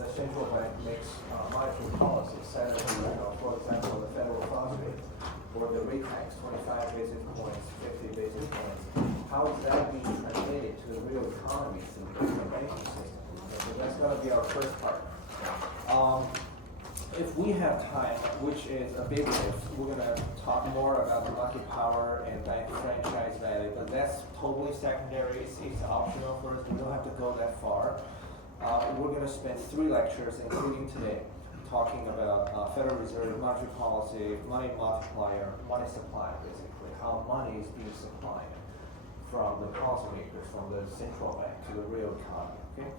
the central bank makes monetary policy, set for example, the federal funds rate or the rate hikes, 25 basis points, 50 basis points, how is that being translated to the real economy through the banking system? So that's going to be our first part. If we have time, which is a big if, we're going to talk more about the market power and bank franchise value, but that's totally secondary. It's optional for us. We don't have to go that far. We're going to spend 3 lectures, including today, talking about Federal Reserve, monetary policy, money multiplier, money supply, basically, how money is being supplied from the policymakers, from the central bank to the real economy. Okay?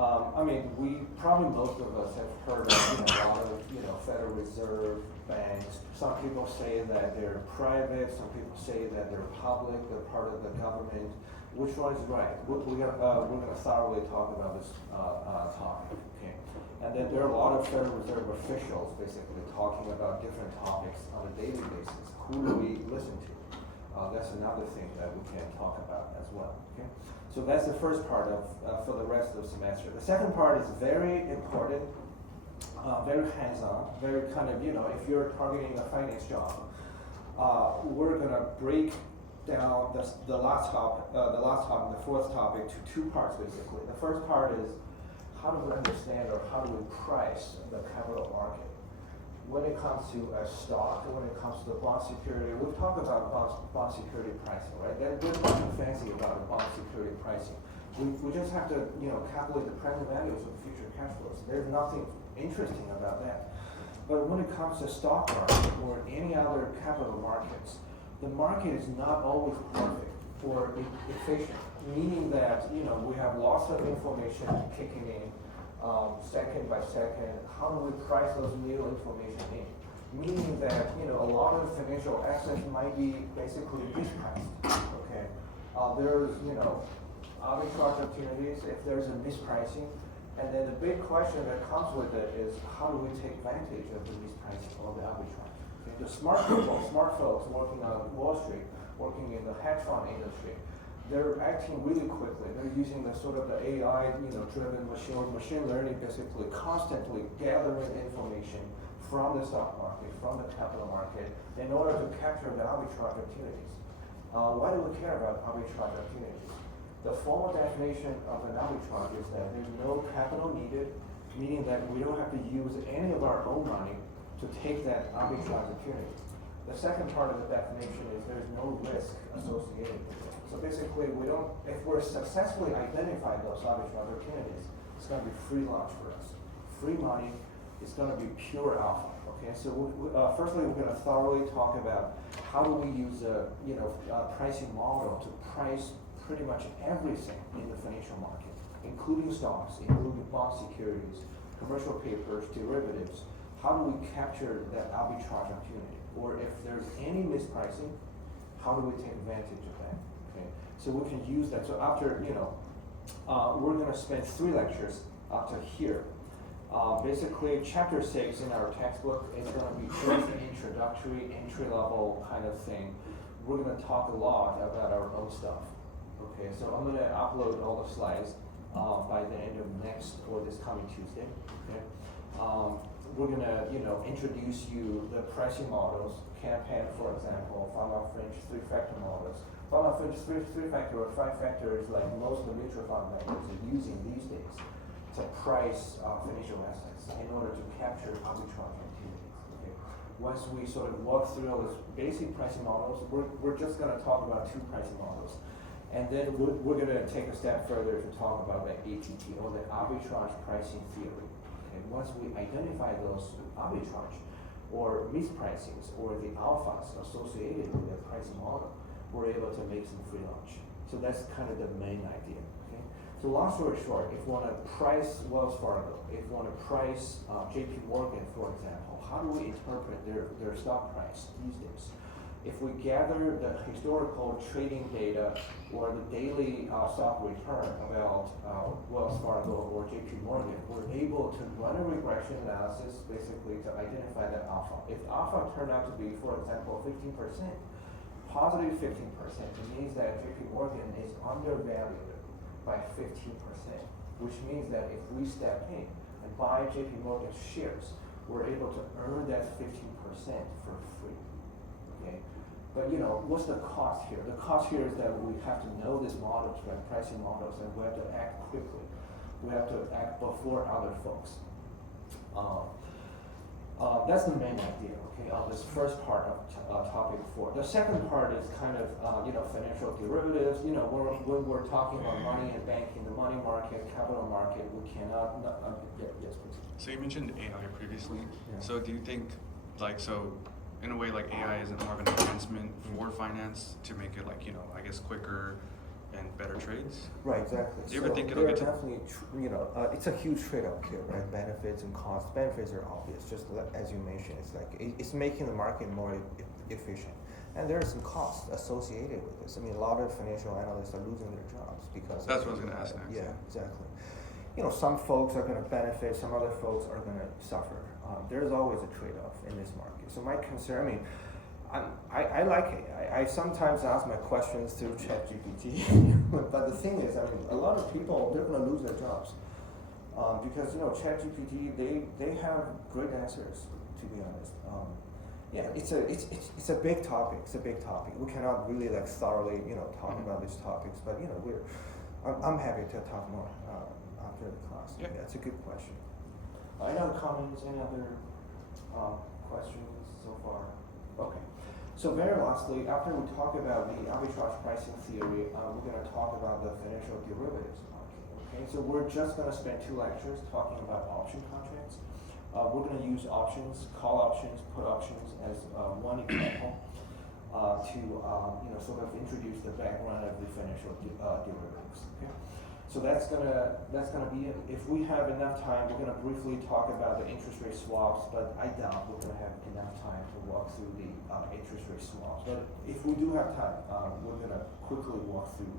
I mean, most of us have heard of a lot of Federal Reserve banks. Some people say that they're private. Some people say that they're public. They're part of the government. Which one is right? We're going to thoroughly talk about this topic. Okay, and then there are a lot of Federal Reserve officials basically talking about different topics on a daily basis. Who do we listen to? That's another thing that we can talk about as well. Okay. So that's the first part of for the rest of the semester. The second part is very important, very hands-on, very kind of, if you're targeting a finance job, we're gonna break down the last topic, and the fourth topic to 2 parts basically. The first part is how do we understand or how do we price the capital market? When it comes to a stock, when it comes to the bond security, we've talked about bond security pricing, right? There's nothing fancy about the bond security pricing. We just have to, calculate the present values of future cash flows. There's nothing interesting about that. But when it comes to stock market or any other capital markets, the market is not always perfect or efficient, meaning that, we have lots of information kicking in, second by second. How do we price those new information in? Meaning that, a lot of financial assets might be basically mispriced, okay? There's, arbitrage opportunities if there's a mispricing. And then the big question that comes with it is how do we take advantage of the mispricing or the arbitrage? Okay? The smart folks working on Wall Street, working in the hedge fund industry, they're acting really quickly. They're using the sort of the AI, driven machine learning, basically constantly gathering information from the stock market, from the capital market, in order to capture the arbitrage opportunities. Why do we care about arbitrage opportunities? The formal definition of an arbitrage is that there's no capital needed, meaning that we don't have to use any of our own money to take that arbitrage opportunity. The second part of the definition is there's no risk associated with it. So basically, if we're successfully identify those arbitrage opportunities, it's going to be free lunch for us. Free money is going to be pure alpha. Okay, so firstly, we're going to thoroughly talk about how do we use a pricing model to price pretty much everything in the financial market, including stocks, including bond securities, commercial papers, derivatives. How do we capture that arbitrage opportunity? Or if there's any mispricing, how do we take advantage of that? Okay, so we can use that. So after, we're going to spend 3 lectures after here. Basically, chapter 6 in our textbook is going to be just an introductory, entry-level kind of thing. We're going to talk a lot about our own stuff. Okay, so I'm going to upload all the slides by the end of next or this coming Tuesday. Okay, we're going to introduce you the pricing models, Campaign, for example, Fama-French 3-factor models. Fama-French 3-factor or 5-factor is like most of the mutual fund managers are using these days to price financial assets in order to capture arbitrage opportunities. Okay, once we sort of walk through all those basic pricing models, we're just going to talk about 2 pricing models. And then we're going to take a step further to talk about the APT, or the arbitrage pricing theory. Okay, once we identify those arbitrage or mispricings or the alphas associated with the pricing model, we're able to make some free lunch. So that's kind of the main idea. Okay? So long story short, if we want to price Wells Fargo, if we want to price JP Morgan, for example, how do we interpret their stock price these days? If we gather the historical trading data or the daily stock return about Wells Fargo or JP Morgan, we're able to run a regression analysis basically to identify that alpha. If alpha turned out to be, for example, 15%, positive 15%, it means that JP Morgan is undervalued by 15%, which means that if we step in, and buy JP Morgan shares, we're able to earn that 15% for free. Okay, but what's the cost here? The cost here is that we have to know these models, right, pricing models, and we have to act quickly. We have to act before other folks. That's the main idea, okay, of this first part of topic 4. The second part is kind of, financial derivatives. When we're talking about money and banking, the money market, capital market, we cannot, yes, please. So you mentioned AI previously. Yeah. So do you think, in a way, AI isn't more of an enhancement for finance to make it, I guess, quicker and better trades? Right, exactly. Do you ever think it'll get to... definitely, it's a huge trade-off here, right? Benefits and costs. Benefits are obvious, just as you mentioned. It's making the market more efficient. And there are some costs associated with this. I mean, a lot of financial analysts are losing their jobs because... That's what I was going to ask next. Yeah, exactly. Some folks are going to benefit, some other folks are going to suffer. There's always a trade-off in this market. So my concern, I like AI. I sometimes ask my questions through ChatGPT, but the thing is, a lot of people, they're going to lose their jobs because ChatGPT, they have great answers, to be honest. It's a big topic. It's a big topic. We cannot really thoroughly talk about these topics, but I'm happy to talk more after the class. Yeah, it's a good question. Any other comments? Any other questions so far? Okay. So very lastly, after we talk about the arbitrage pricing theory, we're going to talk about the financial derivatives market. Okay, so we're just going to spend 2 lectures talking about option contracts. We're going to use options, call options, put options as one example to sort of introduce the background of the financial derivatives. Okay. So that's gonna be it. If we have enough time, we're gonna briefly talk about the interest rate swaps, but I doubt we're gonna have enough time to walk through the interest rate swaps. But if we do have time, we're gonna quickly walk through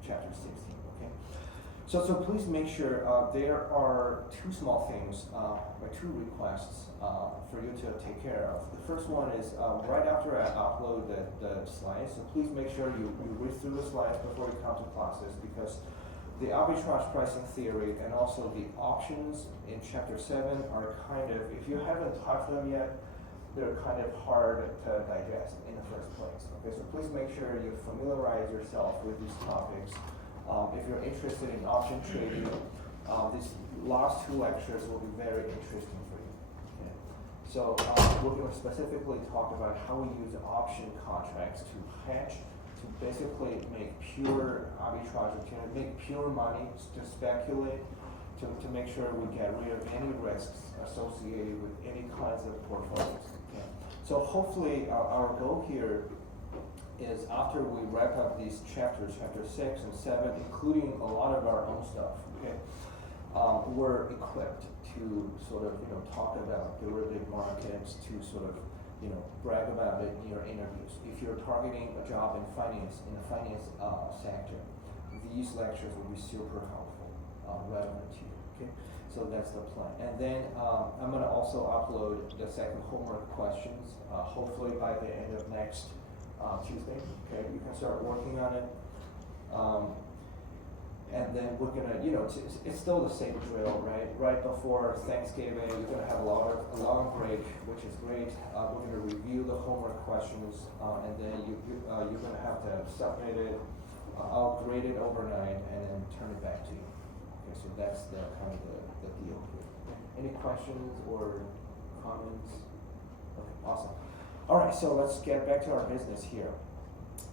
chapter 16. Okay. So please make sure there are 2 small things or 2 requests for you to take care of. The first one is right after I upload the slides. So please make sure you read through the slides before you come to classes, because the arbitrage pricing theory and also the options in chapter 7 are kind of, if you haven't touched them yet, they're kind of hard to digest in the first place. Okay, so please make sure you familiarize yourself with these topics. If you're interested in option trading, these last 2 lectures will be very interesting for you. Okay. So we're going to specifically talk about how we use option contracts to hedge, to basically make pure arbitrage, to make pure money, to speculate, to make sure we get rid of any risks associated with any kinds of portfolios. Okay. So hopefully our goal here is, after we wrap up these chapters, chapter 6 and 7, including a lot of our own stuff, okay, we're equipped to sort of talk about derivative markets, to sort of brag about it in your interviews. If you're targeting a job in finance, in the finance sector, these lectures will be super helpful, relevant to you. Okay, so that's the plan. And then I'm going to also upload the second homework questions, hopefully by the end of next Tuesday. Okay, you can start working on it. And then we're gonna, it's still the same drill, right? Right before Thanksgiving, you're gonna have a long break, which is great. We're gonna review the homework questions, and then you're gonna have to submit it. I'll grade it overnight and then turn it back to you. Okay, so that's the kind of the deal here. Any questions or comments? Okay, awesome. All right, so let's get back to our business here.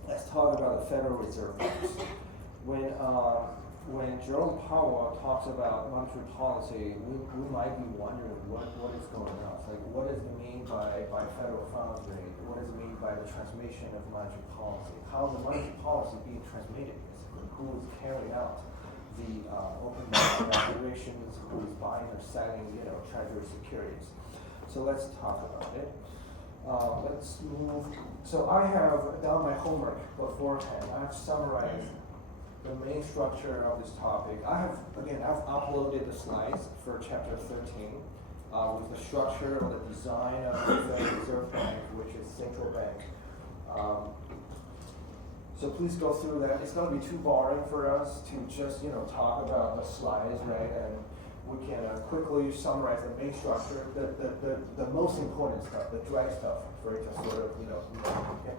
Let's talk about the Federal Reserve Banks. When Jerome Powell talks about monetary policy, we might be wondering what is going on. It's like, what does it mean by federal funds rate? What does it mean by the transmission of monetary policy? How is the monetary policy being transmitted? Who is carrying out the open market operations? Who is buying or selling, treasury securities? So let's talk about it. Let's move. So I have done my homework beforehand. I've summarized the main structure of this topic. I've uploaded the slides for chapter 13 with the structure or the design of the Federal Reserve Bank, which is central bank. So please go through that. It's going to be too boring for us to just talk about the slides, right? And we can quickly summarize the main structure, the most important stuff, the dry stuff, for it to sort of, okay?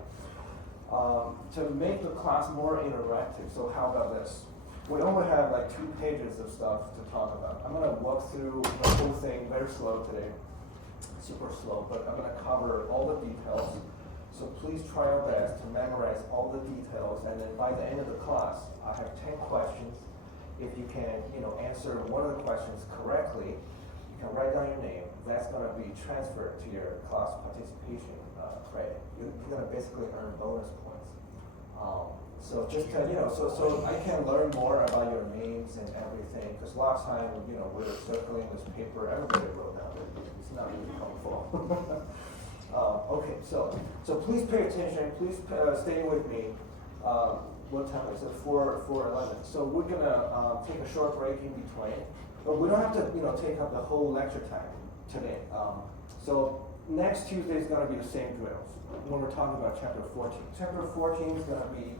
To make the class more interactive, so how about this? We only have like 2 pages of stuff to talk about. I'm gonna walk through the whole thing very slow today, super slow, but I'm gonna cover all the details. So please try your best to memorize all the details, and then by the end of the class, I have 10 questions. If you can, answer one of the questions correctly, you can write down your name. That's gonna be transferred to your class participation credit. You're gonna basically earn bonus points. So just so I can learn more about your names and everything. Because last time, we were circling this paper, everybody wrote down it. It's not really helpful. Okay, so please pay attention. Please stay with me. What time is it? 4:11. So we're gonna take a short break in between, but we don't have to take up the whole lecture time today. So next Tuesday is gonna be the same drills when we're talking about chapter 14. Chapter 14 is gonna be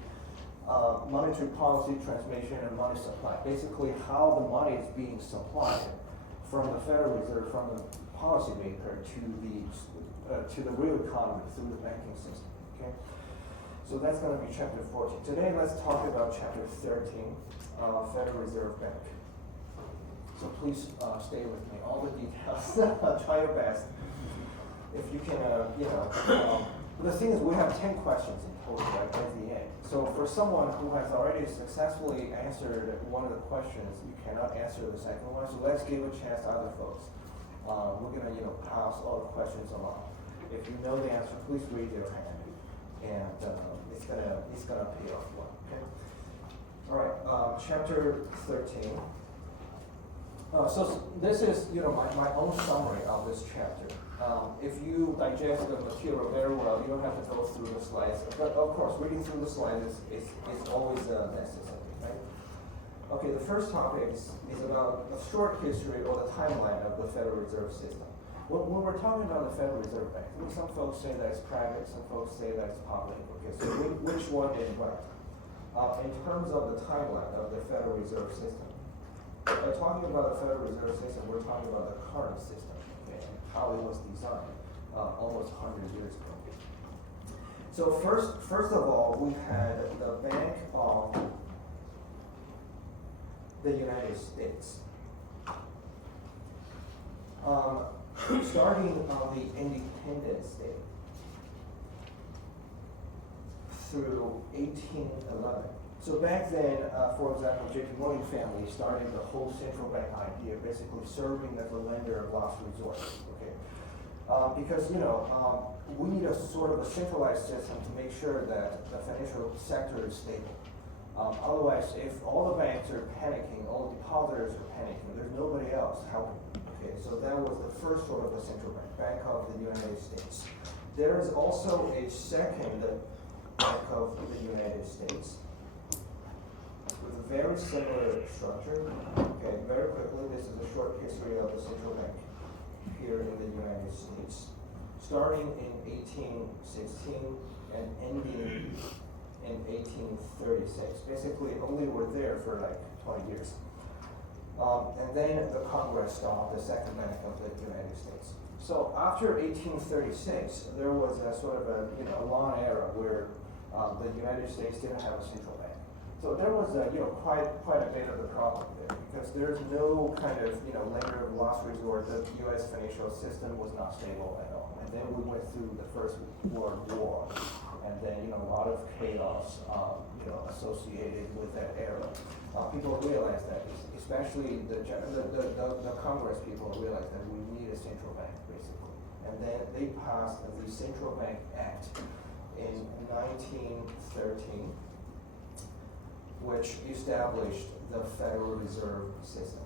monetary policy, transmission, and money supply. Basically, how the money is being supplied from the Federal Reserve, from the policymaker to the real economy through the banking system. Okay. So that's going to be chapter 14. Today, let's talk about chapter 13, Federal Reserve Bank. So please stay with me. All the details. Try your best. If you can, the thing is, we have 10 questions in total right at the end. So for someone who has already successfully answered one of the questions, you cannot answer the second one. So let's give a chance to other folks. We're going to, pass all the questions along. If you know the answer, please raise your hand. And it's gonna pay off well. Okay. All right. Chapter 13. So this is my own summary of this chapter. If you digest the material very well, you don't have to go through the slides. But of course, reading through the slides is always necessary, right? Okay. The first topic is about a short history or the timeline of the Federal Reserve System. When we're talking about the Federal Reserve Bank, some folks say that it's private, some folks say that it's public. Okay, so which one is right? In terms of the timeline of the Federal Reserve System, by talking about the Federal Reserve System, we're talking about the current system, okay, and how it was designed almost 100 years ago. So first of all, we had the Bank of the United States. Starting on the Independence Day through 1811. So back then, for example, J.P. Morgan family started the whole central bank idea, basically serving as a lender of last resort. Okay, because we need a sort of a centralized system to make sure that the financial sector is stable. Otherwise, if all the banks are panicking, all the depositors are panicking, there's nobody else helping. Okay, so that was the first sort of the central bank, Bank of the United States. There is also a second Bank of the United States with a very similar structure. Okay, very quickly, this is a short history of the central bank here in the United States, starting in 1816 and ending in 1836. Basically, only were there for like 20 years. And then the Congress stopped the second bank of the United States. So after 1836, there was a sort of a long era where the United States didn't have a central bank. So there was quite a bit of a problem there because there's no kind of lender of last resort. The U.S. financial system was not stable at all. And then we went through the First World War, and then a lot of chaos associated with that era. People realized that, especially the Congress people realized that we need a central bank, basically. And then they passed the Central Bank Act in 1913, which established the Federal Reserve System,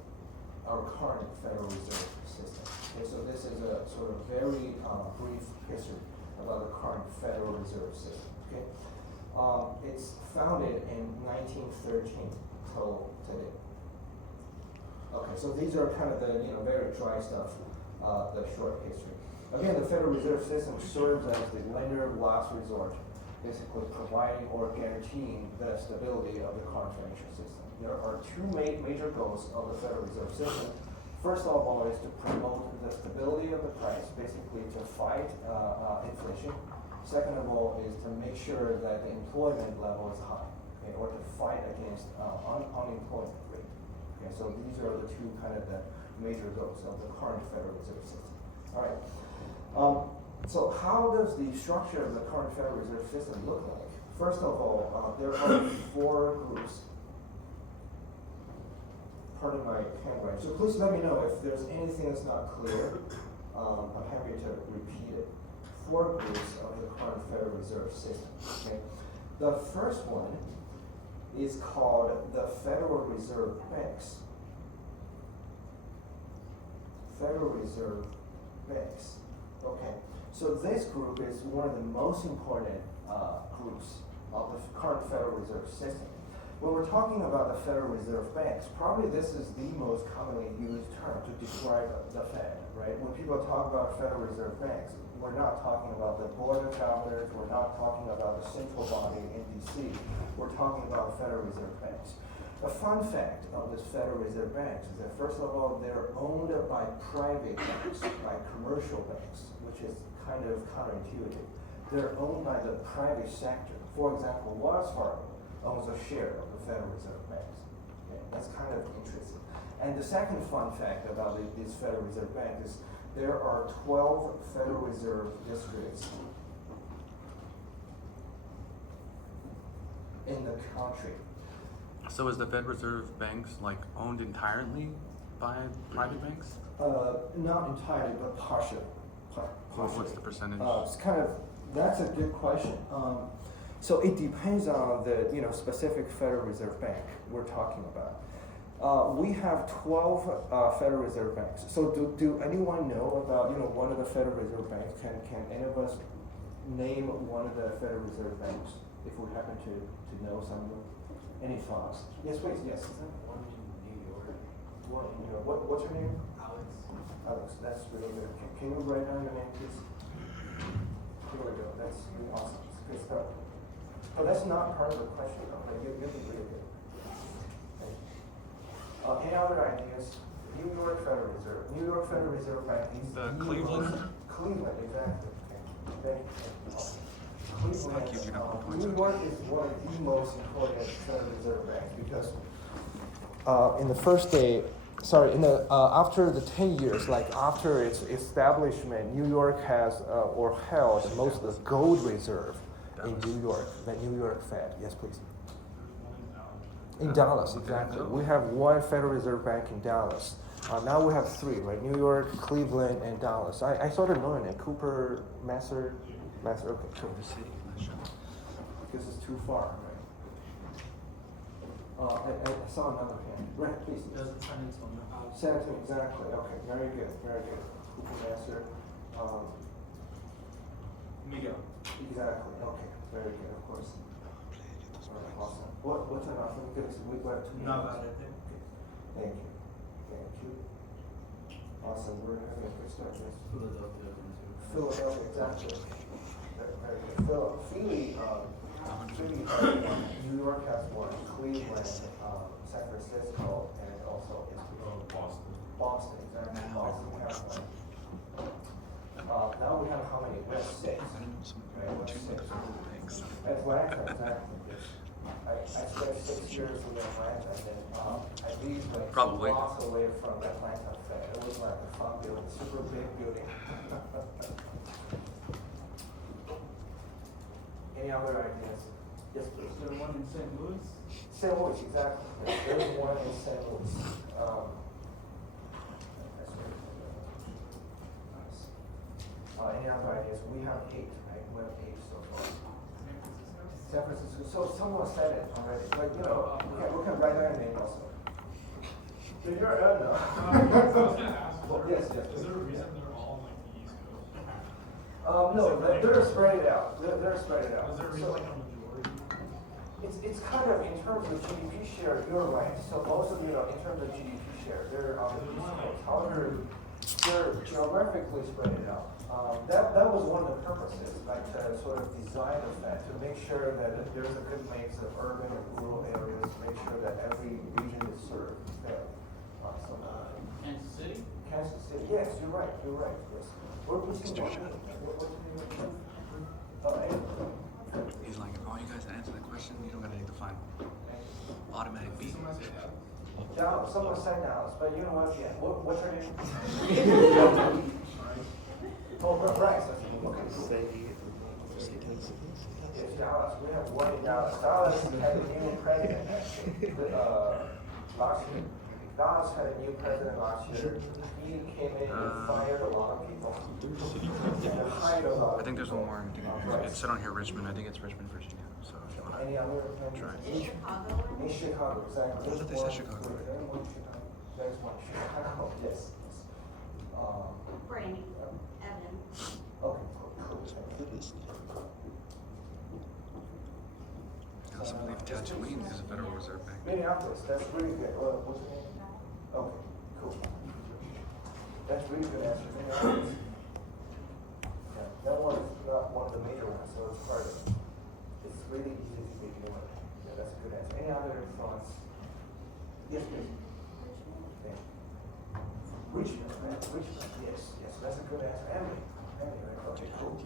our current Federal Reserve System. Okay, so this is a sort of very brief history about the current Federal Reserve System. Okay, it's founded in 1913 till today. Okay, so these are kind of the very dry stuff, the short history. Again, the Federal Reserve System serves as the lender of last resort, basically providing or guaranteeing the stability of the current financial system. There are two major goals of the Federal Reserve System. First of all is to promote the stability of the price, basically to fight inflation. Second of all is to make sure that the employment level is high, okay, or to fight against unemployment rate. Okay, so these are the two kind of the major goals of the current Federal Reserve System. All right. So how does the structure of the current Federal Reserve System look like? First of all, there are 4 groups. Pardon my handwriting. So please let me know if there's anything that's not clear. I'm happy to repeat it. 4 groups of the current Federal Reserve System. Okay. The first one is called the Federal Reserve Banks. Federal Reserve Banks. Okay. So this group is one of the most important groups of the current Federal Reserve System. When we're talking about the Federal Reserve Banks, probably this is the most commonly used term to describe the Fed, right? When people talk about Federal Reserve Banks, we're not talking about the Board of Governors, we're not talking about the central body in DC, we're talking about Federal Reserve Banks. A fun fact of this Federal Reserve Banks is that first of all, they're owned by private banks, by commercial banks, which is kind of counterintuitive. They're owned by the private sector. For example, Wells Fargo owns a share of the Federal Reserve Banks. Okay, that's kind of interesting. And the second fun fact about this Federal Reserve Bank is there are 12 Federal Reserve districts in the country. So is the Federal Reserve banks like owned entirely by private banks? Not entirely, but partially. What's the percentage? It's kind of, that's a good question. So it depends on the specific Federal Reserve Bank we're talking about. We have 12 Federal Reserve banks. So do anyone know about one of the Federal Reserve banks? Can any of us name one of the Federal Reserve banks if we happen to know some of them? Any thoughts? Yes, please. Yes. One in New York. One in New York. What's your name? Alex. Alex. That's really good. Can you write down your name, please? Here we go. That's really awesome. It's good stuff. Oh, that's not part of the question, though, but you'll be really good. Thank you. Any other ideas? New York Federal Reserve. New York Federal Reserve Bank is Cleveland? Cleveland, exactly. Okay. Thank you. Cleveland, Thank you. New York is one of the most important Federal Reserve banks because in the first day, after the 10 years, like after its establishment, New York has or held most of the gold reserve in New York, the New York Fed. Yes, please. In Dallas, exactly. We have one Federal Reserve Bank in Dallas. Now we have 3, right? New York, Cleveland, and Dallas. I started knowing it. Cooper, Master. Okay, cool. Because it's too far, right? I saw another hand. Right, please. Doesn't San Antonio have? San Antonio, exactly. Okay, very good, very good. Cooper, Master. Miguel. Exactly. Okay, very good. Of course. All right, awesome. What's another? Because we have 2 minutes. No, about it. Thank you. Thank you. Awesome. We're having a good start. Yes. Philadelphia. Philadelphia, exactly. Very good. Philly, New York has one. Cleveland, San Francisco, and also Boston. Boston, exactly. Boston has one. Now we have how many? We have 6. Right, we have 6. Atlanta, exactly. I spent 6 years in Atlanta, and then I leave like 2 blocks away from Atlanta Fed. It was like a fun building, super big building. Any other ideas? Yes, please. Is there one in St. Louis? St. Louis, exactly. There's one in St. Louis. That's really nice. Any other ideas? We have 8, right? We have 8 so far. San Francisco. So someone said it already. But we can write down your name also. So you're no. I was gonna ask, Yes. is there a reason they're all like the East Coast? No, they're spread out. They're spread out. Is there a reason like a majority? It's kind of in terms of GDP share, you're right. So most of in terms of GDP share, they're on the East Coast. However, they're geographically spread out. That was one of the purposes, like to sort of design the Fed to make sure that there's a good mix of urban and rural areas, to make sure that every region is served. And cities? right, yes. What do you want? He's like, if all you guys answer the question, you don't gotta take the final. Automatic beat. Dallas, someone said Dallas, but you know what, yeah, what's her name? Oh, Bryce, okay, cool. Yes, Dallas, we have one in Dallas. Dallas had a new president, last year. Dallas had a new president last year. He came in and fired a lot of people. And hired a lot I of think there's one people. more. I think it said on here Richmond. I think it's Richmond, Virginia. So if you wanna Any other? try. In Chicago, exactly. I thought they said Chicago. There's one Chicago. There's one Chicago, yes. Brandy, Evan. Okay, cool. I also believe Tatooine is a Federal Reserve Bank. Minneapolis, that's really good. What's the name? Okay, cool. That's really good answer. Minneapolis. Yeah, that one is not one of the major ones, so it's hard. It's really easy to get one. Yeah, that's a good answer. Any other thoughts? Yes, please. Yeah. Richmond, right? Richmond, yes, that's a good answer. Emily, right? Okay, cool.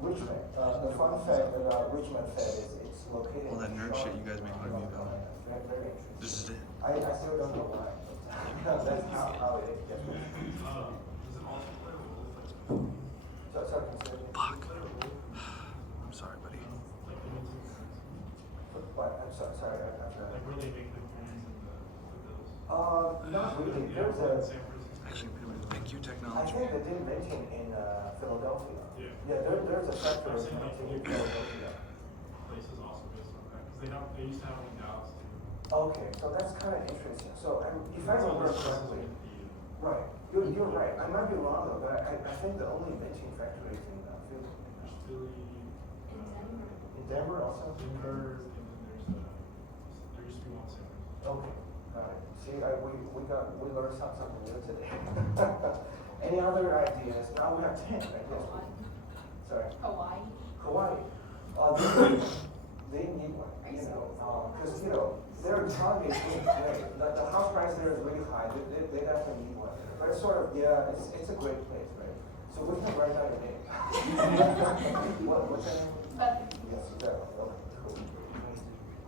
Richmond, the fun fact about Richmond Fed is it's located. All that nerd shit you guys make fun of me about. Very interesting. This is it. I still don't know why. That's how it is. Yes. Is it multiplayer or is it So, sorry, consider me. Fuck. I'm sorry, buddy. like the music cards? What? I'm sorry, I'm sorry. Like really big companies in the bills? Not really. Yeah, There's in a, San Francisco. Actually, wait a minute. Thank you, I technology. think they did mention in Philadelphia. Yeah. Yeah, there's a factory I've seen like in Philadelphia. places also based on that, because they used to have one in Dallas too. Okay, so that's kind of interesting. So if I remember correctly, right, you're right. I might be wrong though, but I think the only mention factory is in Philly. There's Philly, In Denver also? Denver, and then there used to be one in San Francisco. Okay, got it. See, we learned something new today. Any other ideas? Now we have 10, I guess. Sorry. Hawaii. Hawaii. They need one, you know, because, their economy is really great. The house price there is really high. They definitely need one. But it's sort of, it's a great place, right? So we can write down your name. What's your name? But Yes, exactly. Okay,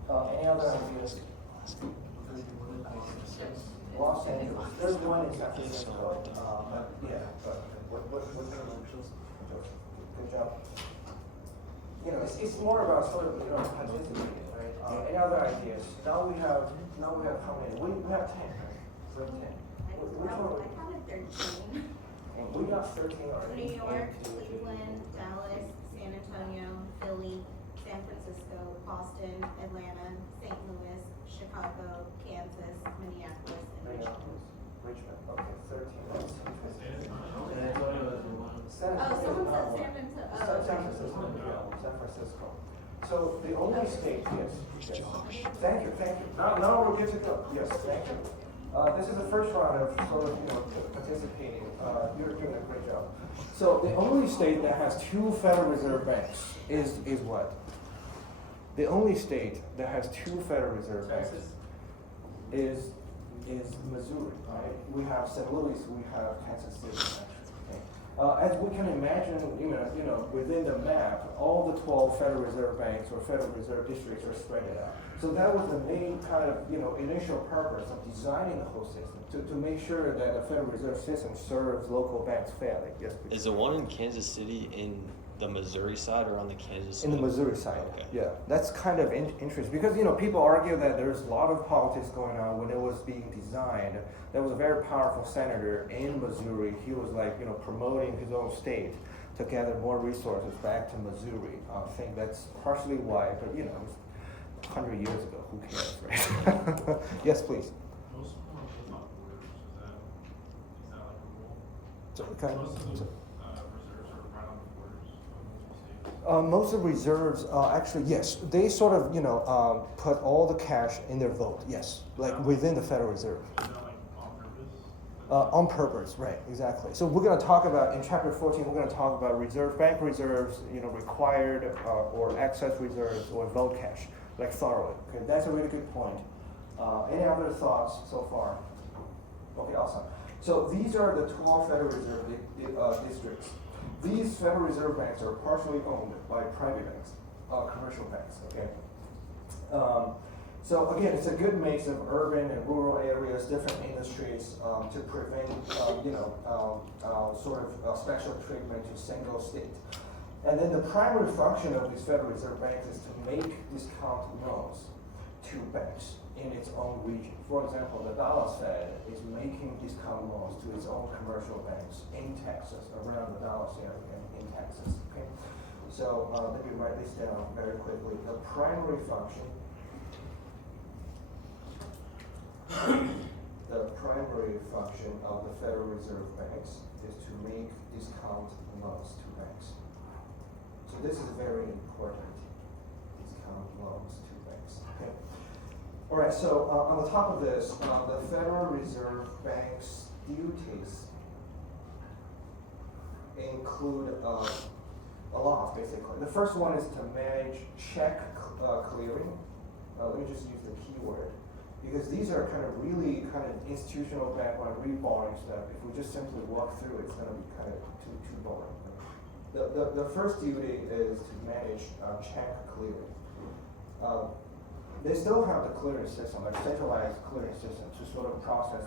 cool. Any other ideas? Los Angeles. There's one in San Francisco. But what's your name? Good job. It's more about sort of, participating, right? Any other ideas? Now we have how many? We have 10, right? We have 10. Which one? I counted 13. We got 13 already. New York, Cleveland, Dallas, San Antonio, Philly, San Francisco, Boston, Atlanta, St. Louis, Chicago, Kansas, Minneapolis, and Richmond. Richmond, okay, 13. That's interesting. San Antonio is the one. San Oh, Antonio someone is not said one. San Francisco. San Francisco. So the only state, yes. Thank you. Now we're good to go. Yes, thank you. This is the first round of sort of, participating. You're doing a great job. So the only state that has 2 Federal Reserve banks is what? The only state that has 2 Federal Reserve banks Texas. is Missouri, right? We have St. Louis, we have Kansas City. Okay. As we can imagine, within the map, all the 12 Federal Reserve banks or Federal Reserve districts are spread out. So that was the main kind of, initial purpose of designing the whole system, to make sure that the Federal Reserve system serves local banks fairly. Yes, please. Is the one in Kansas City in the Missouri side or on the Kansas side? In the Missouri side, Okay. yeah. That's kind of interesting because, people argue that there's a lot of politics going on when it was being designed. There was a very powerful senator in Missouri. He was promoting his own state to gather more resources back to Missouri. I think that's partially why, but it was 100 years ago. Who cares, right? Yes, please. Most of them are not borders, is that like a rule? So, okay. Most of the reserves are right on the borders of multiple states. Most of the reserves, actually, yes, they sort of, put all the cash in their vote, yes, like within the Federal Reserve. Is that like on purpose? On purpose, right, exactly. So we're going to talk about, in chapter 14, we're going to talk about bank reserves, required or excess reserves or vote cash, like thoroughly. Okay, that's a really good point. Any other thoughts so far? Okay, awesome. So these are the 12 Federal Reserve districts. These Federal Reserve banks are partially owned by private banks, commercial banks, okay? So again, it's a good mix of urban and rural areas, different industries, to prevent, sort of special treatment to single state. And then the primary function of these Federal Reserve banks is to make discount loans to banks in its own region. For example, the Dallas Fed is making discount loans to its own commercial banks in Texas, around the Dallas area in Texas, okay? So let me write this down very quickly. The primary function of the Federal Reserve banks is to make discount loans to banks. So this is very important, discount loans to banks, okay? All right, so on the top of this, the Federal Reserve Bank's duties include a lot, basically. The first one is to manage check clearing. Let me just use the keyword, because these are kind of really kind of institutional background, really boring stuff. If we just simply walk through, it's going to be kind of too boring. The first duty is to manage check clearing. They still have the clearing system, like centralized clearing system, to sort of process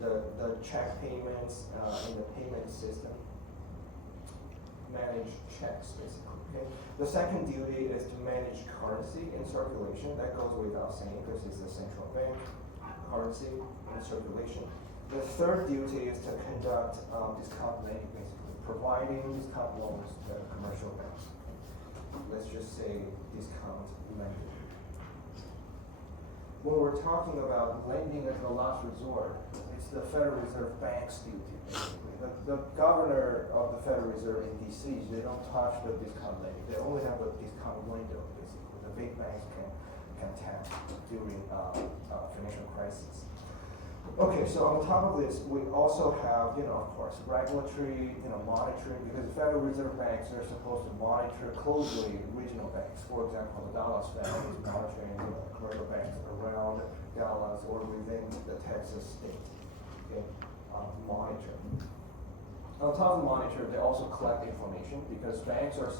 the check payments in the payment system, manage checks basically. Okay. The second duty is to manage currency in circulation. That goes without saying because it's the central bank. Currency in circulation. The third duty is to conduct discount lending, basically providing discount loans to commercial banks. Let's just say discount lending. When we're talking about lending as a last resort, it's the Federal Reserve Bank's duty, basically. The governor of the Federal Reserve in DC, they don't touch the discount lending. They only have a discount window, basically. The big banks can tap during financial crisis. Okay, so on top of this, we also have, of course, regulatory, monitoring, because the Federal Reserve banks are supposed to monitor closely regional banks. For example, the Dallas Fed is monitoring, commercial banks around Dallas or within the Texas state. Okay, monitor. On top of monitor, they also collect information because banks are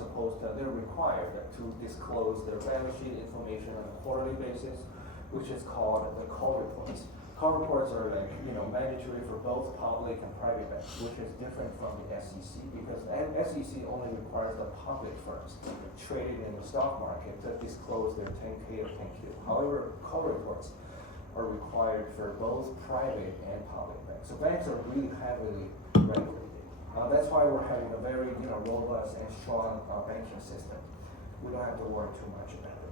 they're required to disclose their balance sheet information on a quarterly basis, which is called the call reports. Call reports are mandatory for both public and private banks, which is different from the SEC because SEC only requires the public firms traded in the stock market to disclose their 10K or 10Q. However, call reports are required for both private and public banks. So banks are really heavily regulated. That's why we're having a very robust and strong banking system. We don't have to worry too much about it.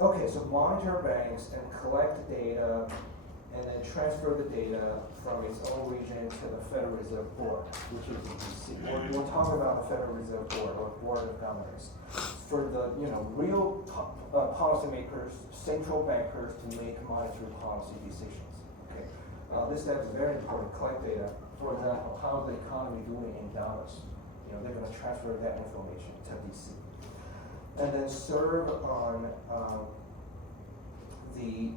Okay, so monitor banks and collect data and then transfer the data from its own region to the Federal Reserve Board, which is in DC. We're talking about the Federal Reserve Board or Board of Governors for the real policymakers, central bankers to make monetary policy decisions. Okay, this step is very important. Collect data. For example, how's the economy doing in Dallas? They're going to transfer that information to DC. And then serve on the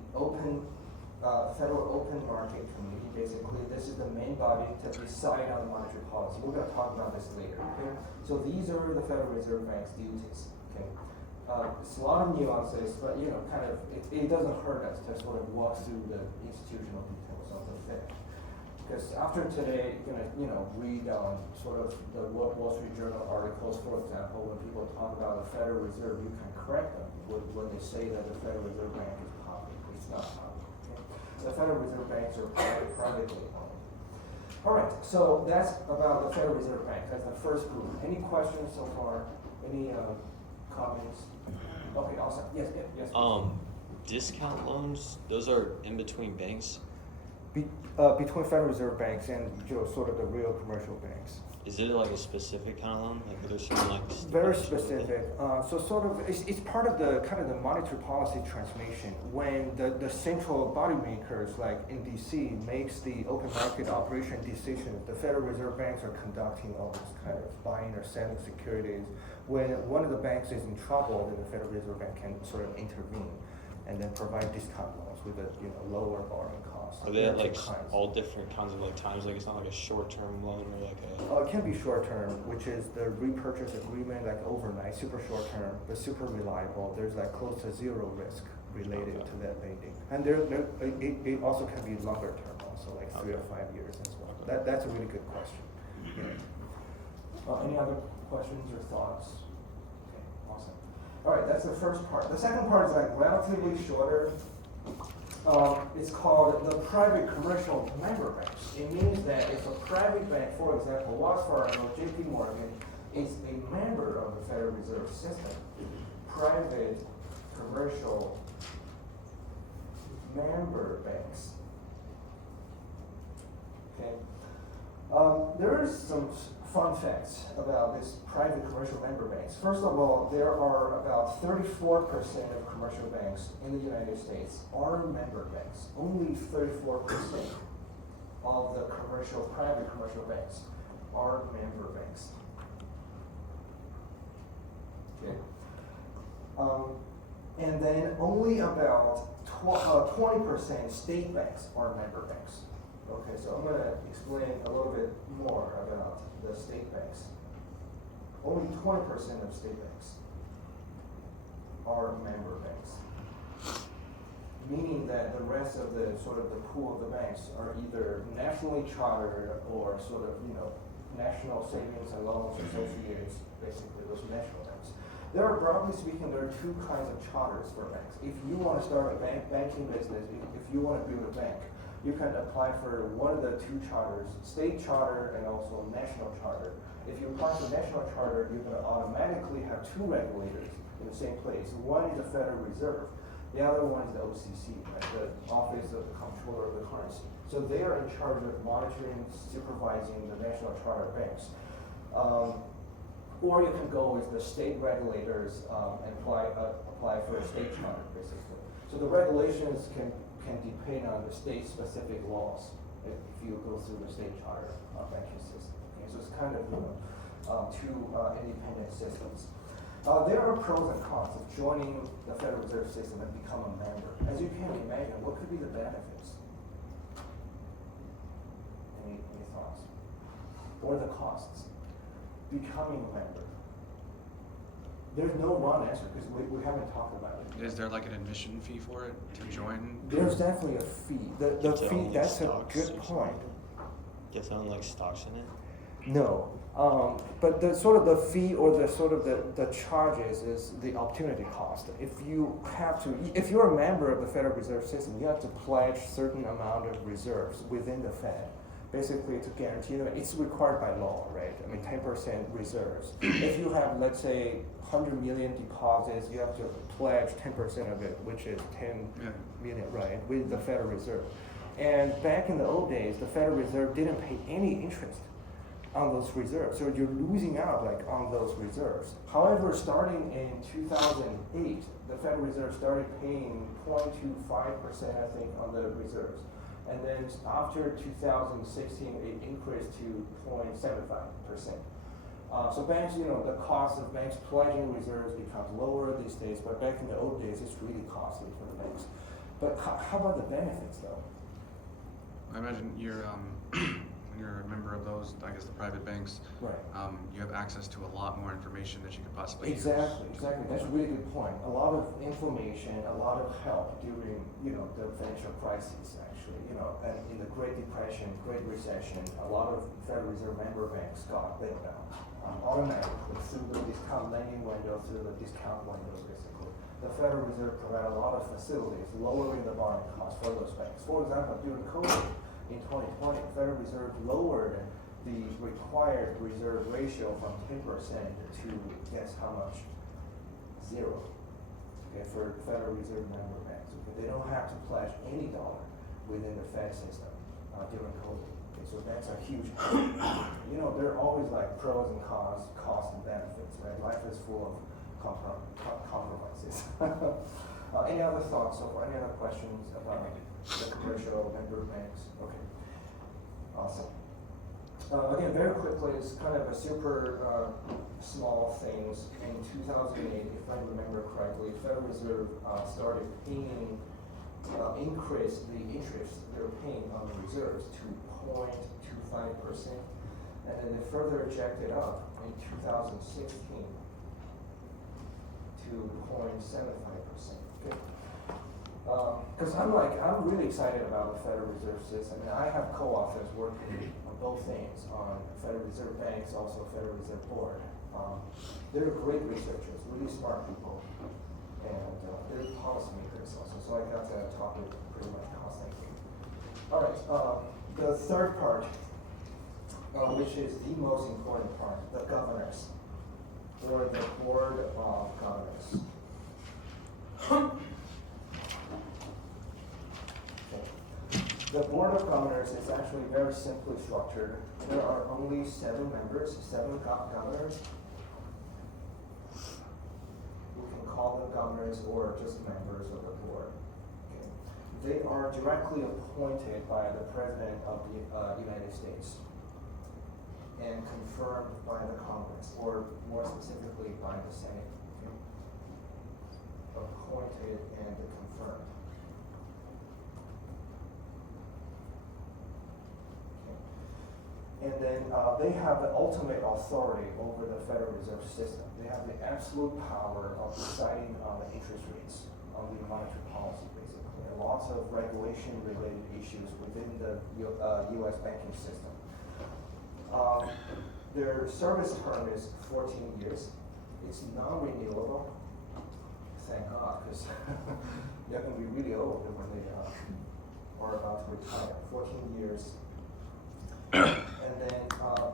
Federal Open Market Committee. Basically, this is the main body to decide on monetary policy. We're going to talk about this later. Okay? So these are the Federal Reserve Bank's duties. Okay? It's a lot of nuances, but it doesn't hurt us to sort of walk through the institutional details of the Fed. Because after today, you're gonna read sort of the Wall Street Journal articles, for example, when people talk about the Federal Reserve, you can correct them when they say that the Federal Reserve Bank is public. It's not public. Okay? The Federal Reserve banks are privately owned. All right, so that's about the Federal Reserve Bank. That's the first group. Any questions so far? Any comments? Okay, awesome. Yes. Discount loans, those are in between banks. Between Federal Reserve banks and sort of the real commercial banks. Is it like a specific kind of loan? Like there's some like very specific. So sort of it's part of the kind of the monetary policy transformation when the central body makers like in DC makes the open market operation decisions. The Federal Reserve banks are conducting all this kind of buying or selling securities. When one of the banks is in trouble, then the Federal Reserve Bank can sort of intervene and then provide discount loans. with a lower borrowing cost. Are they There at two like kinds. all different kinds of like times? Like it's not like a short-term loan or like a. It can be short term, which is the repurchase agreement, like overnight, super short term, but super reliable. There's like close to zero risk related Okay. to that lending. And it also can be longer term, also like 3 to 5 years as well. Okay. That's a really good question. Any other questions or thoughts? Okay, awesome. All right, that's the first part. The second part is like relatively shorter. It's called the private commercial member banks. It means that if a private bank, for example, Wells Fargo, JP Morgan, is a member of the Federal Reserve System, private commercial member banks. Okay. There are some fun facts about this private commercial member banks. First of all, there are about 34% of commercial banks in the United States are member banks. Only 34% of the private commercial banks are member banks. Okay. And then only about 20% state banks are member banks. Okay, so I'm going to explain a little bit more about the state banks. Only 20% of state banks are member banks, meaning that the rest of the pool of the banks are either nationally chartered or national savings and loans associates, basically those national banks. There are, broadly speaking, there are two kinds of charters for banks. If you want to start a banking business, if you want to build a bank, you can apply for one of the two charters, state charter and also national charter. If you apply for national charter, you're going to automatically have two regulators in the same place. One is the Federal Reserve. The other one is the OCC, right? The Office of the Comptroller of the Currency. So they are in charge of monitoring, supervising the national charter banks. Or you can go with the state regulators and apply for a state charter, basically. So the regulations can depend on the state-specific laws if you go through the state charter banking system. Okay, so it's kind of two independent systems. There are pros and cons of joining the Federal Reserve System and become a member. As you can imagine, what could be the benefits? Any thoughts? Or the costs? Becoming a member. There's no wrong answer because we haven't talked about it. Is there like an admission fee for it to join? There's definitely a fee. The You have to fee, own that's a stocks good or something. point. You have to own like stocks in it. No, but the fee or the charges is the opportunity cost. If you're a member of the Federal Reserve System, you have to pledge certain amount of reserves within the Fed, basically to guarantee that it's required by law, right? I mean, 10% reserves. If you have, let's say, 100 million deposits, you have to pledge 10% of it, which is 10 million, right, with the Federal Reserve. And back in the old days, the Federal Reserve didn't pay any interest on those reserves, so you're losing out on those reserves. However, starting in 2008, the Federal Reserve started paying 0.25%, I think, on the reserves. And then after 2016, it increased to 0.75%. So banks, the cost of banks pledging reserves becomes lower these days, but back in the old days, it's really costly for the banks. But how about the benefits, though? I imagine when you're a member of those, I guess the private banks, Right. you have access to a lot more information that you could possibly use. Exactly. That's a really good point. A lot of information, a lot of help during, the financial crisis, actually. And in the Great Depression, Great Recession, a lot of Federal Reserve member banks got bailed out automatically through the discount lending window, through the discount window, basically. The Federal Reserve provided a lot of facilities, lowering the borrowing costs for those banks. For example, during COVID in 2020, the Federal Reserve lowered the required reserve ratio from 10% to, guess how much? 0. Okay, for Federal Reserve member banks. Okay, they don't have to pledge any dollar within the Fed system during COVID. Okay, so that's a huge. There are always pros and cons, costs and benefits. Right, life is full of compromises. Any other thoughts so far? Any other questions about the commercial member banks? Okay, awesome. Again, very quickly, it's kind of a super small things. In 2008, if I remember correctly, Federal Reserve started paying increase the interest they're paying on the reserves to 0.25%, and then they further jacked it up in 2016 to 0.75%. Okay. Because I'm really excited about the Federal Reserve System, and I have co-authors working on both things, on Federal Reserve Banks, also Federal Reserve Board. They're great researchers, really smart people, and they're policymakers also, so I got to talk with pretty much constantly. All right, the third part, which is the most important part, the governors, or the Board of Governors. The Board of Governors is actually very simply structured. There are only 7 members, 7 governors. We can call them governors or just members of the board. Okay. They are directly appointed by the President of the United States and confirmed by the Congress, or more specifically by the Senate. Okay. Appointed and confirmed. And then they have the ultimate authority over the Federal Reserve System. They have the absolute power of deciding on the interest rates, on the monetary policy, basically, and lots of regulation-related issues within the U.S. banking system. Their service term is 14 years. It's non-renewable. Thank God, because they're going to be really old when they are about to retire. 14 years. And then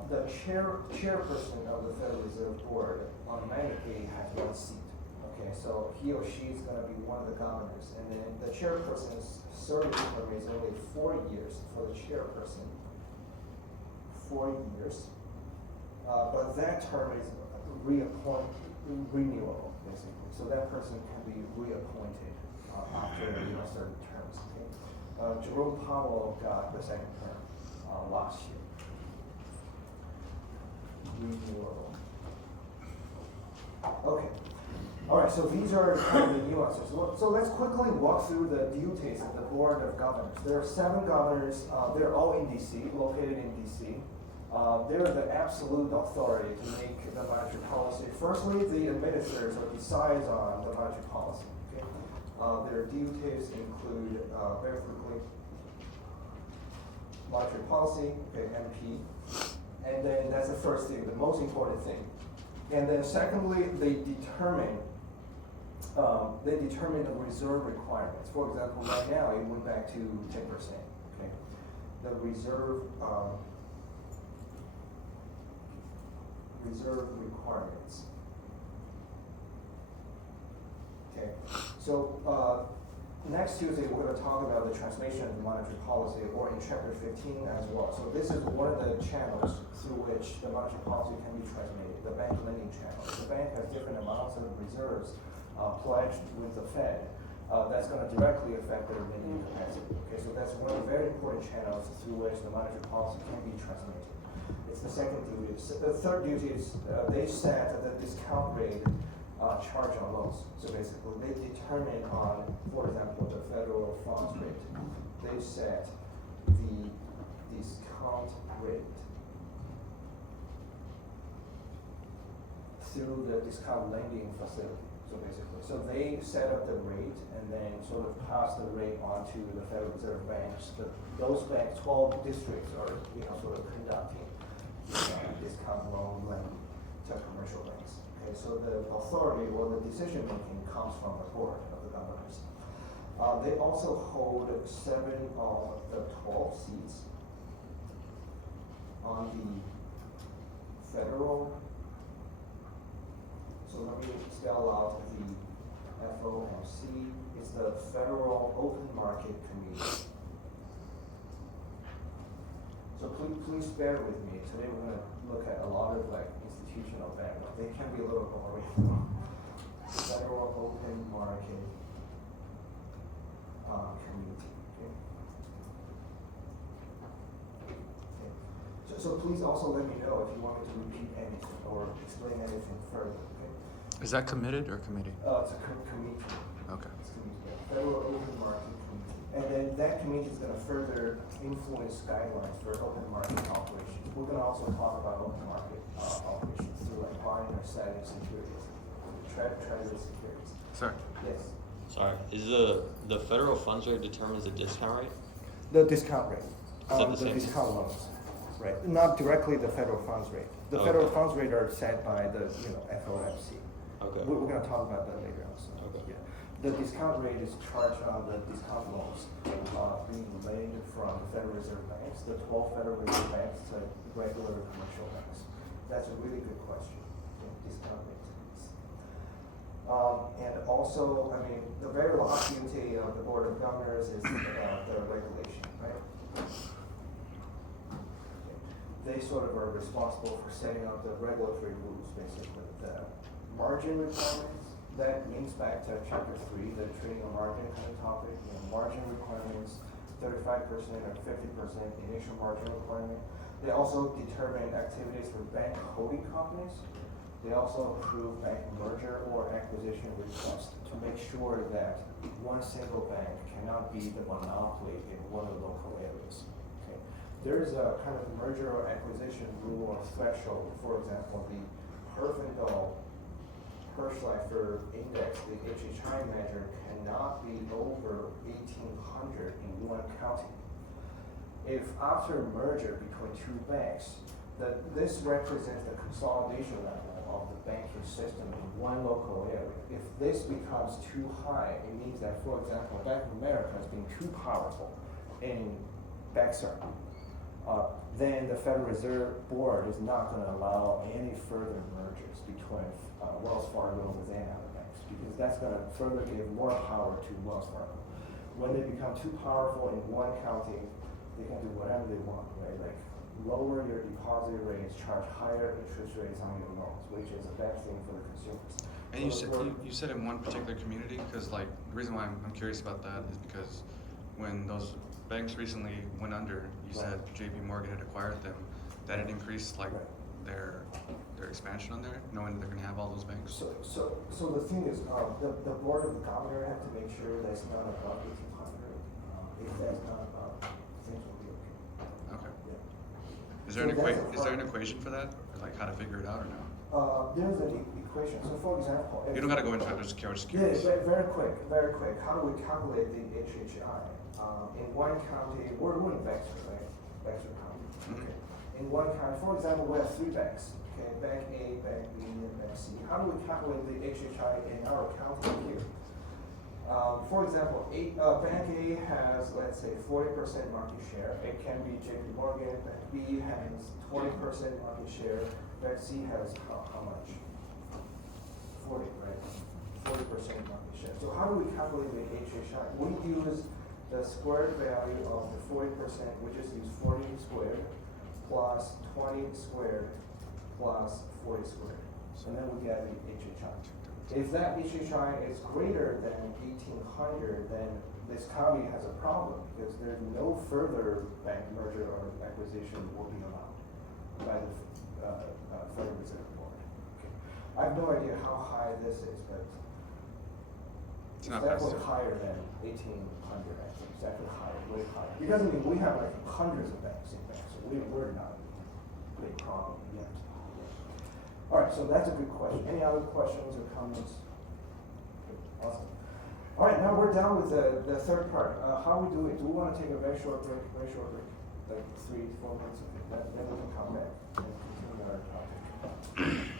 the chairperson of the Federal Reserve Board automatically has 1 seat. Okay, so he or she is going to be one of the governors. And then the chairperson's service term is only 4 years for the chairperson. 4 years. But that term is renewable, basically. So that person can be reappointed after certain terms. Okay? Jerome Powell got the second term last year. Renewable. Okay. All right, so these are kind of the nuances. So let's quickly walk through the duties of the Board of Governors. There are 7 governors. They're all in D.C., located in D.C. They're the absolute authority to make the monetary policy. Firstly, the administers or decides on the monetary policy. Okay? Their duties include, very quickly, monetary policy, okay, MP. And then that's the first thing, the most important thing. And then secondly, they determine the reserve requirements. For example, right now it went back to 10%. Okay, the reserve requirements. Okay, so next Tuesday we're going to talk about the translation of the monetary policy, or in chapter 15 as well. So this is one of the channels through which the monetary policy can be transmitted, the bank lending channel. The bank has different amounts of reserves pledged with the Fed. That's going to directly affect their lending capacity. Okay, so that's one of the very important channels through which the monetary policy can be transmitted. It's the second duty. The third duty is they set the discount rate charge on loans. So basically, they determine on, for example, the federal funds rate. They set the discount rate through the discount lending facility. So basically, so they set up the rate and then sort of pass the rate on to the Federal Reserve banks. Those banks, 12 districts, are sort of conducting discount loan lending to commercial banks. Okay, so the authority or the decision making comes from the Board of the Governors. They also hold 7 of the 12 seats on the federal. So let me spell out the FOMC. It's the Federal Open Market Committee. So please bear with me. Today we're going to look at a lot of institutional background. They can be a little boring. Federal Open Market Committee. Okay. So please also let me know if you want me to repeat anything or explain anything further. Okay. Is that committed or committee? It's a committee. Okay. It's committee. Yeah. Federal Open Market Committee. And then that committee is gonna further influence guidelines for open market operations. We're gonna also talk about open market operations through like buying or selling securities, treasury securities. Sorry. Yes, Sorry, is the federal funds rate determines the discount rate? the discount rate, Is that the the same? discount loans, right? Not directly the federal funds rate. The Okay. federal funds rate are set by the, FOMC. Okay. We're gonna talk about that later also. Okay. Yeah. The discount rate is charged on the discount loans, being made from the Federal Reserve banks, the 12 Federal Reserve banks to regular commercial banks. That's a really good question, discount rates. And also, I mean, the very last duty of the Board of Governors is the regulation, right? They sort of are responsible for setting up the regulatory rules, basically. The margin requirements, that links back to chapter 3, the trading of margin kind of topic. Margin requirements, 35% or 50% initial margin requirement. They also determine activities for bank holding companies. They also approve bank merger or acquisition requests to make sure that one single bank cannot be the monopoly in one of the local areas. Okay. There's a kind of merger or acquisition rule or threshold. For example, the Herfindahl Hirschleifer index, the HHI measure, cannot be over 1800 in one county. If after a merger between two banks, this represents the consolidation level of the banking system in one local area. If this becomes too high, it means that, for example, Bank of America has been too powerful in Bexar. Then the Federal Reserve Board is not going to allow any further mergers between Wells Fargo and other banks, because that's going to further give more power to Wells Fargo. When they become too powerful in one county, they can do whatever they want, right? Like lower your deposit rates, charge higher interest rates on your loans, which is a bad thing for the consumers. And you said in one particular community, because like the reason why I'm curious about that is because when those banks recently went under, you said JP Morgan had acquired them, that it increased like their expansion on there, knowing that they're gonna have all those banks. So the thing is, the Board of Governors have to make sure that's not above 1800. If that's not above, things will be okay. Okay. Yeah. Is there So that's is there an equation for that, or like how to figure it out, or no? There's an equation. So for example, You don't gotta go into it. Just curious. Yeah, very quick. How do we calculate the HHI? In one county, we're in Bexar, right? Bexar County. Mhm. Okay. In one county, for example, we have 3 banks. Okay, Bank A, Bank B, and Bank C. How do we calculate the HHI in our county here? For example, Bank A has, let's say, 40% market share. It can be JP Morgan. Bank B has 20% market share. Bank C has how much? 40, right? 40% market share. So how do we calculate the HHI? We use the squared value of the 40%, we just use 40 squared plus 20 squared plus 40 squared. So then we get the HHI. If that HHI is greater than 1800, then this county has a problem because there's no further bank merger or acquisition will be allowed by the Federal Reserve Board. Okay. I have no idea how high this is, but It's it's not definitely bad. higher than 1800, I think. It's definitely higher, way higher. Because I mean, we have like hundreds of banks in there, so we're not a big problem yet. All right, so that's a good question. Any other questions or comments? Awesome. All right, now we're done with the third part. How we do it? Do we want to take a very short break? Like 3-4 minutes? Okay, then we can come back and continue our topic.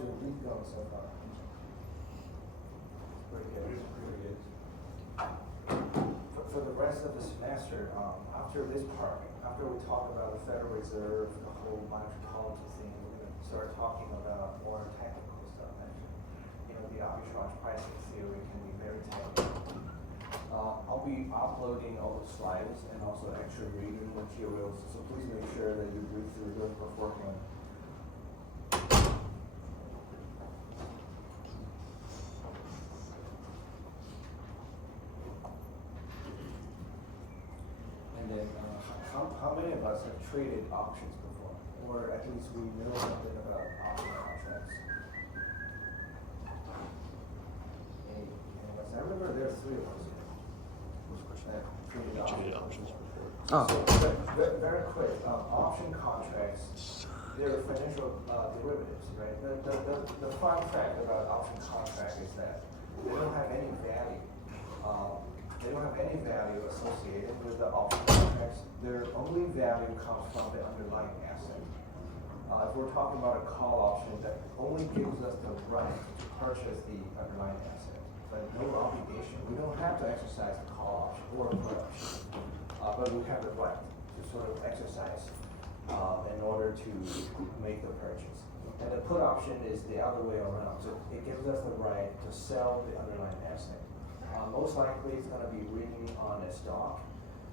your lead going so far? Pretty good, pretty good. For the rest of the semester, after this part, after we talk about the Federal Reserve, the whole monetary policy thing, we're gonna start talking about more technical stuff. And, the arbitrage pricing theory can be very technical. I'll be uploading all the slides and also extra reading materials, so please make sure that you read through those beforehand. And then, how many of us have traded options before? Or at least we know something about option contracts? Any of us? I remember there are 3 of us here. That traded I traded options. options before. Oh. So, very quick, option contracts, they're financial derivatives, right? The fun fact about option contract is that they don't have any value. They don't have any value associated with the option contracts. Their only value comes from the underlying asset. If we're talking about a call option, that only gives us the right to purchase the underlying asset, but no obligation. We don't have to exercise the call option or a put option, but we have the right to sort of exercise in order to make the purchase. And the put option is the other way around. So it gives us the right to sell the underlying asset. Most likely it's going to be written on a stock,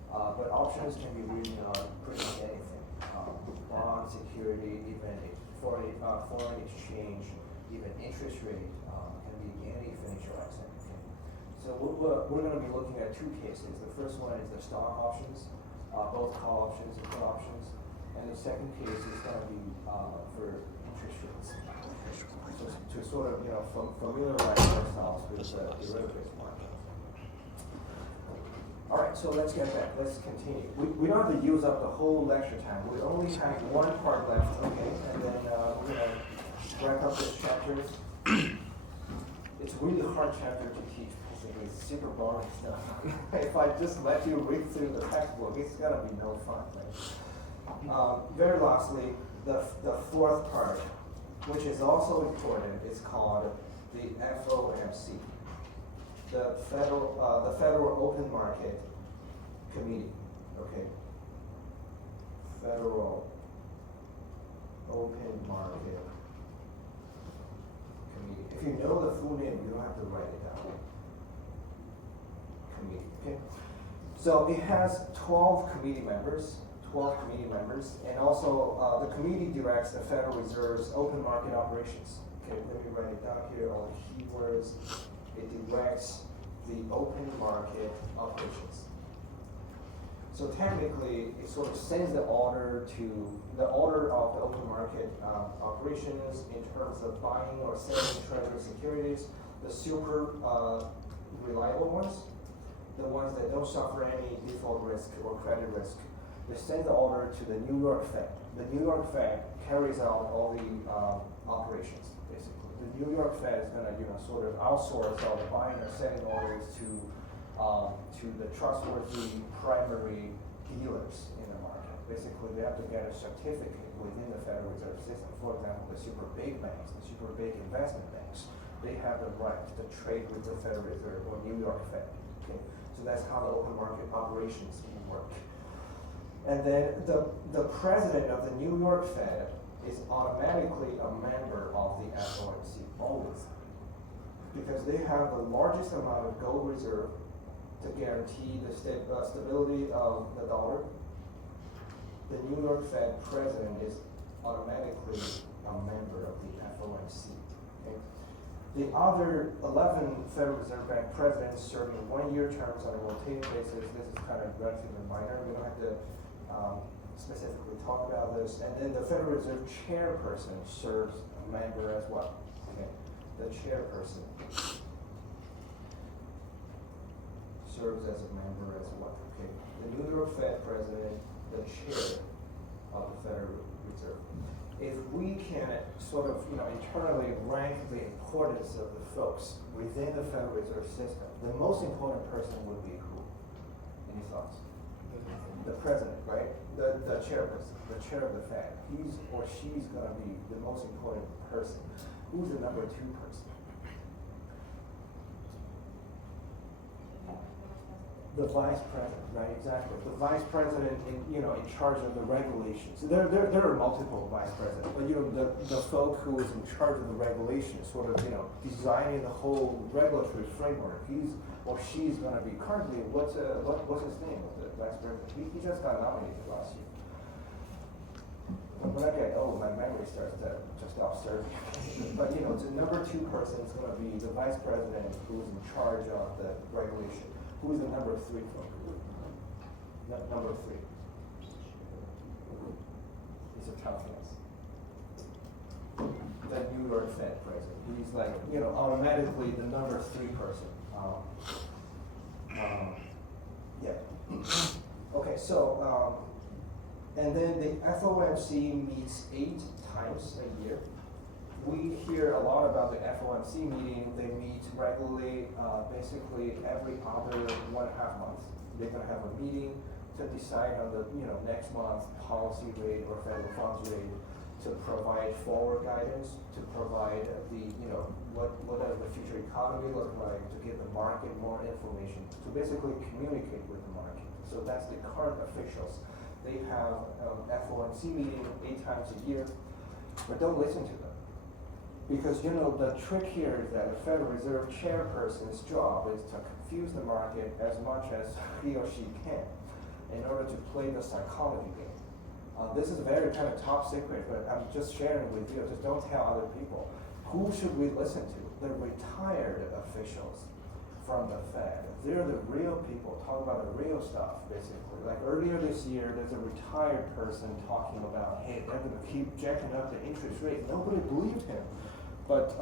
but options can be written on pretty much anything. Bond, security, even foreign exchange, even interest rate, can be any financial asset. Okay? So we're going to be looking at 2 cases. The first one is the stock options, both call options and put options. And the second case is going to be for interest rates. So to sort of, familiarize ourselves with the derivatives market. All right, so let's get back. Let's continue. We don't have to use up the whole lecture time. We only have 1 part left, okay? And then we're going to wrap up this chapter. It's a really hard chapter to teach. Basically, it's super boring stuff. If I just let you read through the textbook, it's going to be no fun. Right? Very lastly, the 4th part, which is also important, is called the FOMC. The Federal Open Market Committee, okay? Federal Open Market Committee. If you know the full name, you don't have to write it down. Committee, okay? So it has 12 committee members, and also the committee directs the Federal Reserve's open market operations. Okay, let me write it down here, all the keywords. It directs the open market operations. So technically, it sort of sends the order of the open market operations in terms of buying or selling treasury securities, the super reliable ones, the ones that don't suffer any default risk or credit risk. They send the order to the New York Fed. The New York Fed carries out all the operations. The New York Fed is going to, sort of outsource all the buying and selling orders to the trustworthy primary dealers in the market. Basically, they have to get a certificate within the Federal Reserve System. For example, the super big banks, the super big investment banks, they have the right to trade with the Federal Reserve or New York Fed. Okay, so that's how the open market operations work. And then the president of the New York Fed is automatically a member of the FOMC, always. Because they have the largest amount of gold reserve to guarantee the stability of the dollar. The New York Fed president is automatically a member of the FOMC. Okay? The other 11 Federal Reserve Bank presidents serve in 1-year terms on a rotating basis. This is kind of relatively minor. We don't have to specifically talk about this. And then the Federal Reserve chairperson serves a member as well. Okay, the chairperson serves as a member as well. Okay, the New York Fed president, the chair of the Federal Reserve. If we can sort of, internally rank the importance of the folks within the Federal Reserve System, the most important person would be who? Any thoughts? The president, right? The chairperson, the chair of the Fed. He's or she's going to be the most important person. Who's the number 2 person? The vice president, right, exactly. The vice president in charge of the regulations. There are multiple vice presidents, but the folk who is in charge of the regulations, sort of, designing the whole regulatory framework, he's or she's gonna be currently, what's his name, the vice president? He just got nominated last year. When I get old, my memory starts to stop serving. But the number 2 person is gonna be the vice president who's in charge of the regulation. Who is the number 3 folk? Number 3. He's a tough yes. The New York Fed president. He's like, automatically the number 3 person. Yeah. Okay, so, and then the FOMC meets 8 times a year. We hear a lot about the FOMC meeting. They meet regularly, basically every other 1.5 months. They're gonna have a meeting to decide on the, next month policy rate or federal funds rate, to provide forward guidance, to provide the, what does the future economy look like, to give the market more information, to basically communicate with the market. So that's the current officials. They have FOMC meeting 8 times a year, but don't listen to them. Because the trick here is that the Federal Reserve chairperson's job is to confuse the market as much as he or she can in order to play the psychology game. This is very kind of top secret, but I'm just sharing with you. Just don't tell other people. Who should we listen to? The retired officials from the Fed. They're the real people, talking about the real stuff, basically. Like earlier this year, there's a retired person talking about, hey, they're going to keep jacking up the interest rate. Nobody believed him. But,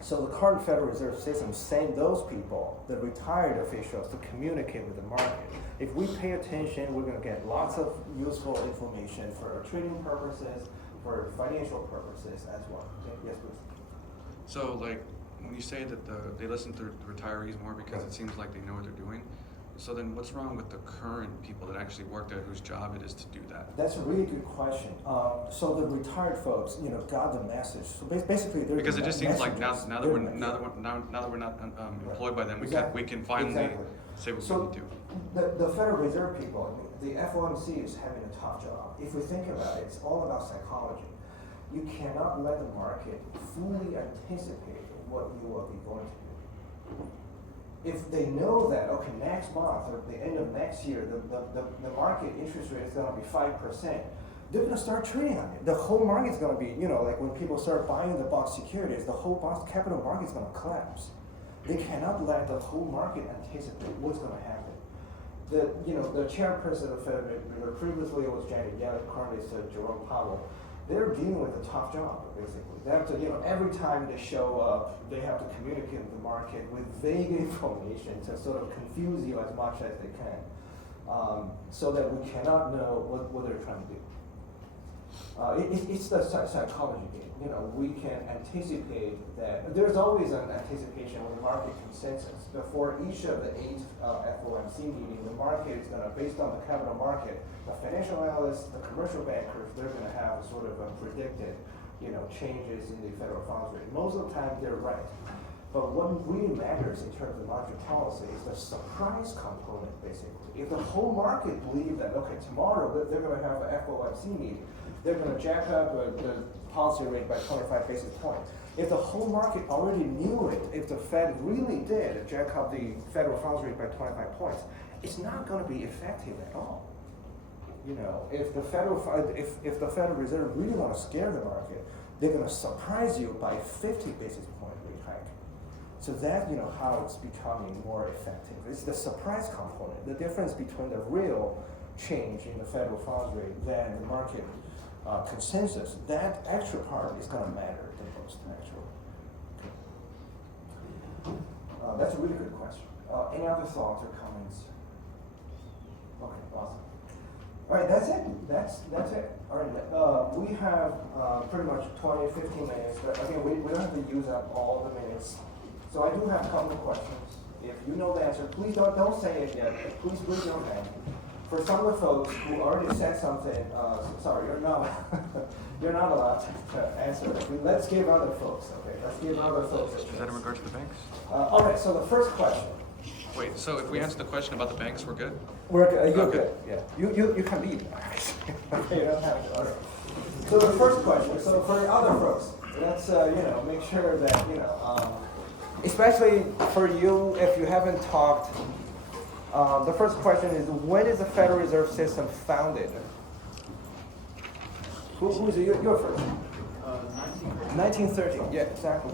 so the current Federal Reserve system sends those people, the retired officials, to communicate with the market. If we pay attention, we're going to get lots of useful information for trading purposes, for financial purposes as well. Okay? Yes, please. So, like, when you say that they listen to retirees more because it seems like they know what they're doing, so then what's wrong with the current people that actually work there whose job it is to do that? That's a really good question. So the retired folks, got the message. So basically, they're Because it just seems like now that we're They're- not employed by them, we Exactly. can finally Exactly. say what So we need to. the Federal Reserve people, the FOMC is having a tough job. If we think about it, it's all about psychology. You cannot let the market fully anticipate what you will be going to do. If they know that, okay, next month or the end of next year, the market interest rate is gonna be 5%, they're gonna start trading on it. The whole market's gonna be, like when people start buying the bond securities, the whole bond capital market's gonna collapse. They cannot let the whole market anticipate what's gonna happen. The chairperson of the Fed, previously it was Janet Yellen, currently it's Jerome Powell. They're dealing with a tough job, basically. They have to, every time they show up, they have to communicate with the market with vague information to sort of confuse you as much as they can, so that we cannot know what they're trying to do. It's the psychology game. We can anticipate that. There's always an anticipation with the market consensus. Before each of the 8 FOMC meetings, the market is going to, based on the capital market, the financial analysts, the commercial bankers, they're going to have sort of a predicted, changes in the federal funds rate. Most of the time, they're right. But what really matters in terms of monetary policy is the surprise component, basically. If the whole market believes that, okay, tomorrow they're going to have an FOMC meeting, they're going to jack up the policy rate by 25 basis points. If the whole market already knew it, if the Fed really did jack up the federal funds rate by 25 points, it's not going to be effective at all. If the Federal Reserve really want to scare the market, they're going to surprise you by 50 basis point rate hike. So that, how it's becoming more effective. It's the surprise component, the difference between the real change in the federal funds rate than the market consensus. That extra part is going to matter the most, actually. That's a really good question. Any other thoughts or comments? Okay, awesome. All right, that's it. That's it. All right, we have pretty much 20, 15 minutes, but again, we don't have to use up all the minutes. So I do have a couple of questions. If you know the answer, please don't say it yet. Please raise your hand. For some of the folks who already said something, sorry, you're not. You're not allowed to answer that. Let's give other folks, okay? Let's give other folks a Is that in chance. regard to the banks? All right, so the first question. Wait, so if we answer the question about the banks, we're good? You're Okay. good, yeah. You can leave. Okay, you don't have to, all right. So the first question, so for the other folks, let's, make sure that, especially for you, if you haven't talked, the first question is, when is the Federal Reserve System founded? Who's your first? 19. 1913, yeah, exactly.